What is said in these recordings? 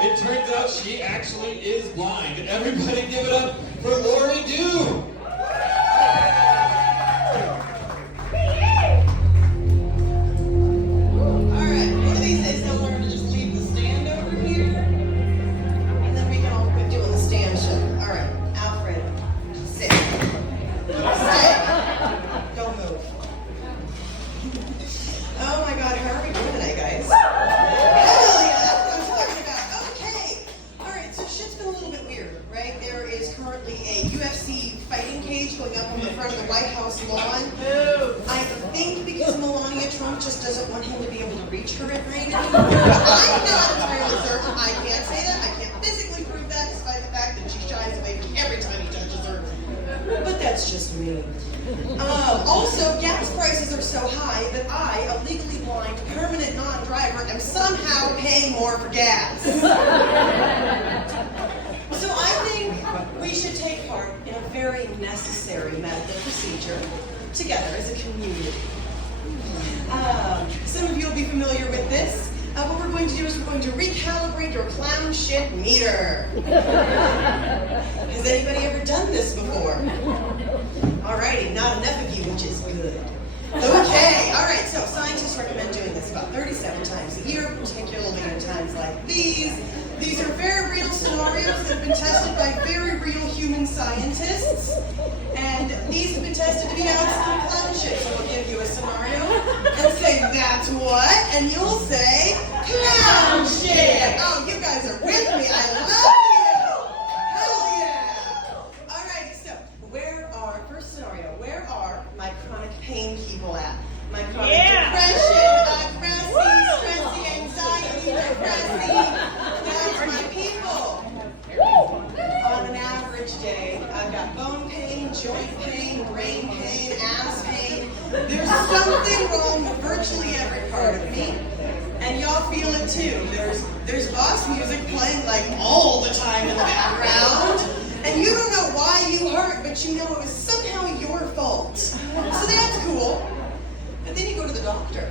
It turns out she actually is blind. And everybody give it up for Lori Dew. Alright, one of these days they'll learn to just leave the stand over here. And then we can all quit doing the stand shit. Alright, Alfred, sit. Sit. Don't move. Oh my god, how are we doing today, guys? Hell yeah, that's what I'm talking about. Okay. Alright, so shit's been a little bit weird, right? There is currently a UFC fighting cage going up on the front of the White House lawn. I think because Melania Trump just doesn't want him to be able to reach her at night anymore. But I'm not entirely certain. I can't say that. I can't physically prove that despite the fact that she shies away every time he touches her. But that's just me. Also, gas prices are so high that I, a legally blind, permanent non-driver, am somehow paying more for gas. So I think we should take part in a very necessary medical procedure together as a community. Some of you will be familiar with this. What we're going to do is we're going to recalibrate your clown shit meter. Has anybody ever done this before? Alrighty, not enough of you, which is good. Okay, alright, so scientists recommend doing this about 37 times a year, particularly in times like these. These are very real scenarios that have been tested by very real human scientists. And these have been tested to be absolute clown shit. So we'll give you a scenario and say, that's what? And you'll say, clown shit. Oh, you guys are with me. I love you. Hell yeah. Alright, so first scenario, where are my chronic pain people at? My chronic depression, stressy, anxiety, depressing. That's my people. On an average day, I've got bone pain, joint pain, brain pain, ass pain. There's something wrong with virtually every part of me. And y'all feel it too. There's boss music playing like all the time in the background. And you don't know why you hurt, but you know it was somehow your fault. So that's cool. But then you go to the doctor.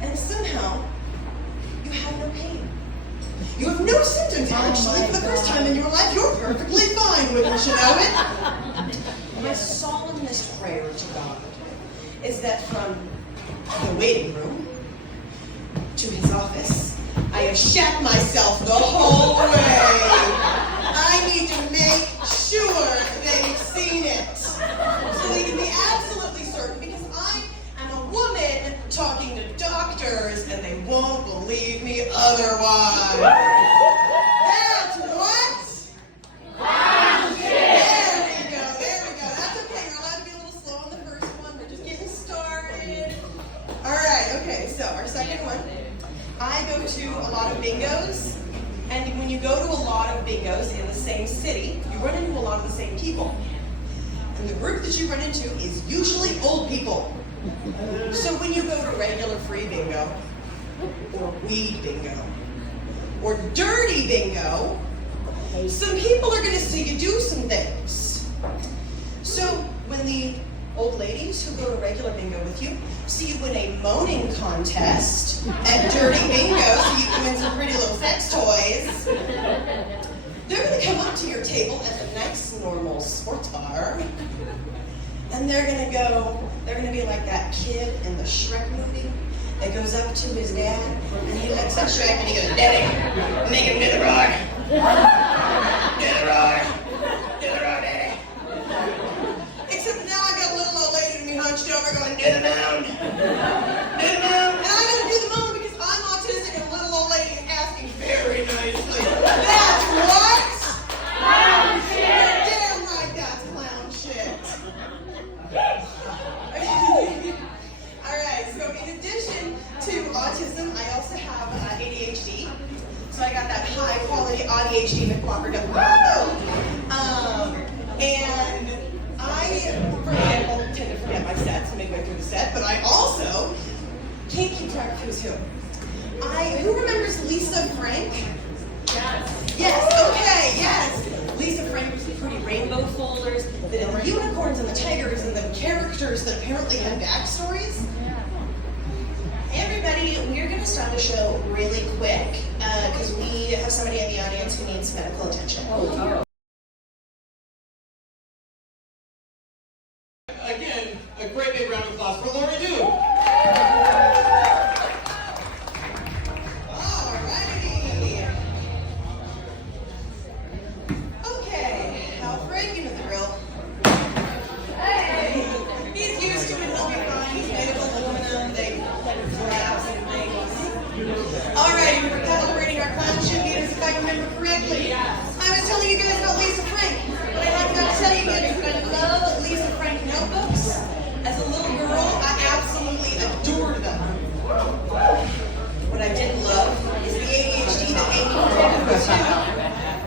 And somehow, you have no pain. You have no symptoms, actually. For the first time in your life, you're perfectly fine with it, you know it? My solemnest prayer to God is that from the waiting room to his office, I have shat myself the whole way. I need to make sure they've seen it. So they can be absolutely certain, because I am a woman talking to doctors and they won't believe me otherwise. That's what? Clown shit. There we go. That's okay. You're allowed to be a little slow on the first one. We're just getting started. Alright, okay, so our second one. I go to a lot of bingos, and when you go to a lot of bingos in the same city, you run into a lot of the same people. And the group that you run into is usually old people. So when you go to regular free bingo, or weed bingo, or dirty bingo, some people are going to see you do some things. So when the old ladies who go to regular bingo with you see you win a moaning contest at dirty bingo so you can win some pretty little sex toys, they're going to come up to your table at the next normal sports bar, and they're going to be like that kid in the Shrek movie that goes up to his dad, and he looks at Shrek and he goes, Daddy, make him do the roar. Do the roar. Do the roar, Daddy. Except now I got a little old lady to me hunched over going, do the mound. Do the mound. And I gotta do the mound because I'm autistic and a little old lady is asking very nicely. That's what? Clown shit. Damn right, that's clown shit. Alright, so in addition to autism, I also have ADHD. So I got that high quality ADHD McWalker and I, for example, tend to forget my sets midway through the set, but I also can't keep track of who's who. Who remembers Lisa Frank? Yes, okay, yes. Lisa Frank was the pretty rainbow folders that had the unicorns and the tigers and the characters that apparently had backstories. Hey everybody, we're going to start the show really quick because we have somebody in the audience who needs medical attention. Again, a great big round of applause for Lori Dew. Alrighty. Okay, Alfred, you know the drill. He's used to it, he'll be fine. He's made of aluminum, they collapse and things. Alright, we're calibrating our clown shit meters if I remember correctly. I was telling you guys about Lisa Frank, but I have got to tell you guys that I love Lisa Frank notebooks. As a little girl, I absolutely adored them. What I didn't love is the ADHD that made me connect with you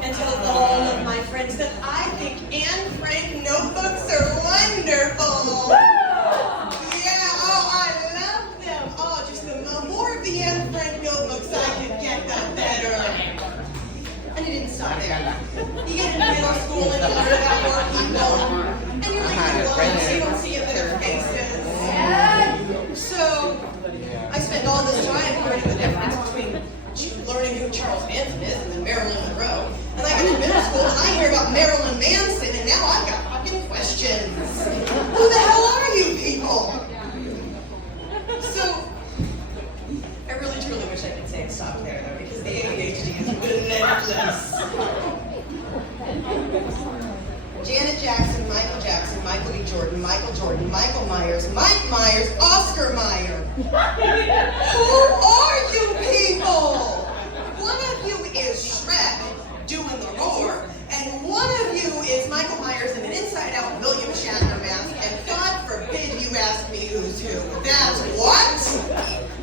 and tell all of my friends that I think Anne Frank notebooks are wonderful. Yeah, oh, I love them. Oh, just the more of the Anne Frank notebooks I could get, the better. And it didn't stop there. You get into middle school and you learn about more people. And you're like the ones, you don't see it with their faces. So, I spent all this time learning the difference between learning who Charles Manson is and then Marilyn Monroe. And I get to middle school and I hear about Marilyn Manson and now I've got fucking questions. Who the hell are you people? So, I really truly wish I could say it stopped there though, because the ADHD is relentless. Janet Jackson, Michael B. Jordan, Michael Myers, Mike Myers, Oscar Mayer. Who are you people? One of you is Shrek doing the roar, and one of you is Michael Myers in an inside-out William Shatner mask, and God forbid you ask me who's who. That's what?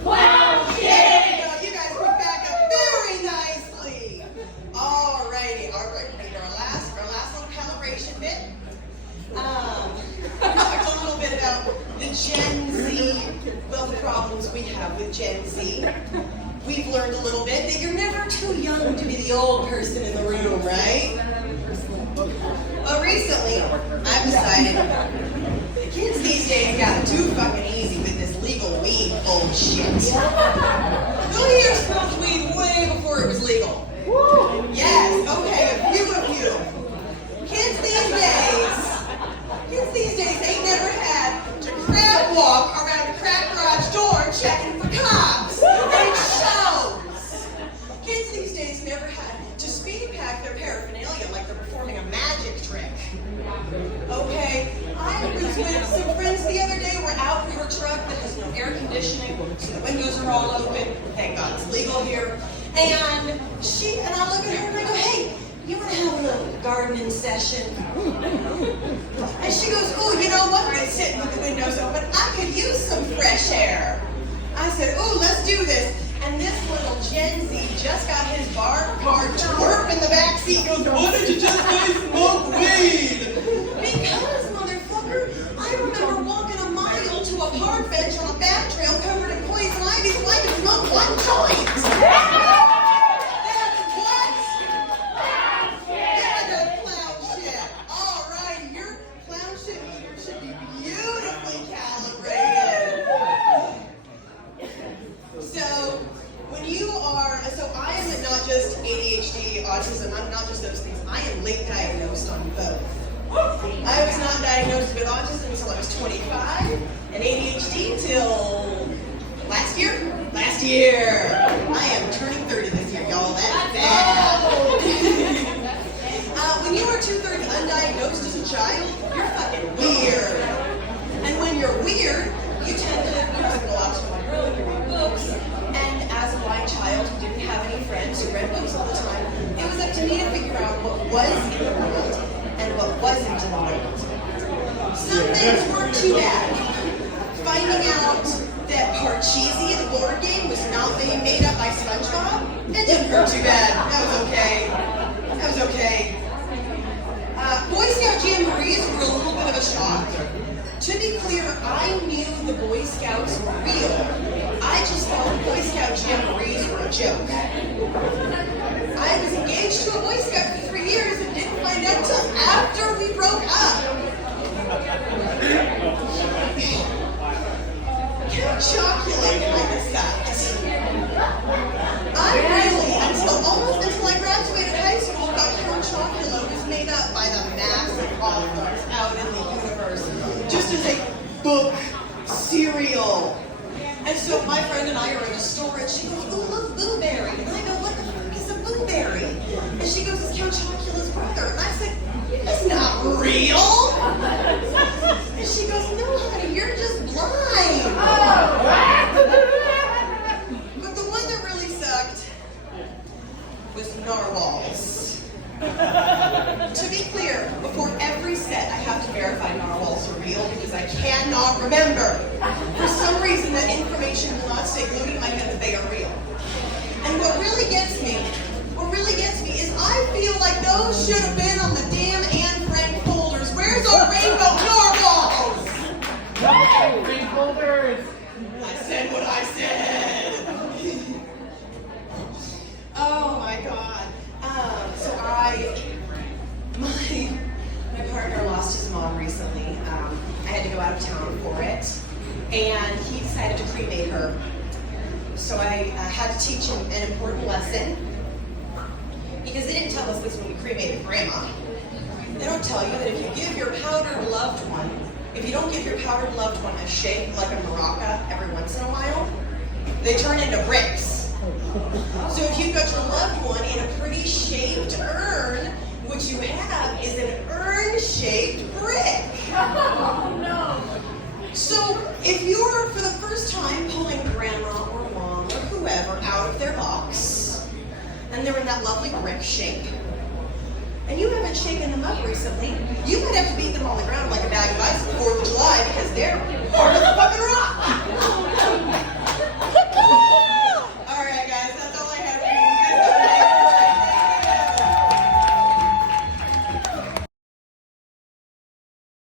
Wow, yeah! You guys put back up very nicely. Alrighty, alright, we need our last little calibration bit. We talked a little bit about the Gen Z, well, the problems we have with Gen Z. We've learned a little bit that you're never too young to be the old person in the room, right? Well, recently, I've decided the kids these days got too fucking easy with this legal weed bullshit. Who here smoked weed way before it was legal? Yes, okay, a few of you. Kids these days ain't never had to crab walk around a crack garage door checking for cops. And it shows. Kids these days never had to speed pack their paraphernalia like they're performing a magic trick. Okay, I was with some friends the other day. We're out in her truck that has no air conditioning, so the windows are all open. Thank God it's legal here. And I look at her and I go, hey, you want to have a little gardening session? And she goes, oh, you know what? I'm sitting with the windows open. I could use some fresh air. I said, oh, let's do this. And this little Gen Z just got his car twerp in the back seat. Goes, why did you just let me smoke weed? Because, motherfucker, I remember walking a mile to a park bench on a back trail covered in poison ivy so I could smoke one joint. Autism, I'm not just those things. I am late diagnosed on both. I was not diagnosed with autism until I was 25, and ADHD till last year. I am turning 30 this year, y'all. That's bad. When you are 2/3 undiagnosed as a child, you're fucking weird. And when you're weird, you tend to go out to my room, you read books, and as a blind child who didn't have any friends who read books all the time, it was up to me to figure out what was in the world and what wasn't in the world. Some things weren't too bad. Finding out that Parcheesi, the board game, was not being made up by SpongeBob, it didn't hurt too bad. That was okay. Boy Scout jamborees were a little bit of a shock. To be clear, I knew the Boy Scouts were real. I just thought Boy Scout jamborees were a joke. I was engaged to a Boy Scout for 3 years and didn't find out until after we broke up. Count Chocula kind of sucked. I really, until book cereal. And so my friend and I are in a store, and she goes, "Ooh, look, blueberry." And I go, "What the fuck is a blueberry?" And she goes, "It's Count Chocula's brother." And I said, "That's not real." And she goes, "No, honey, you're just blind." But the one that really sucked was narwhals. To be clear, before every set, I have to verify narwhals are real because I cannot remember. For some reason, that information will not stay glued in my head that they are real. And what really gets me is I feel like those should have been on the damn Anne Frank folders. Where's our rainbow narwhals? Green folders. I said what I said. Oh my God. My partner lost his mom recently. I had to go out of town for it, and he decided to cremate her. So I had to teach him an important lesson, because they didn't tell us this when we cremated Grandma. They don't tell you that if you give your powdered loved one, if you don't give your powdered loved one a shape like a maraca every once in a while, they turn into bricks. So if you've got your loved one in a pretty shaped urn, what you have is an urn-shaped brick. Oh no. So if you're, for the first time, pulling grandma or mom or whoever out of their box, and they're in that lovely brick shape, and you haven't shaken them up recently, you might have to beat them on the ground like a bag of ice for 4th of July because they're hard as a fucking rock.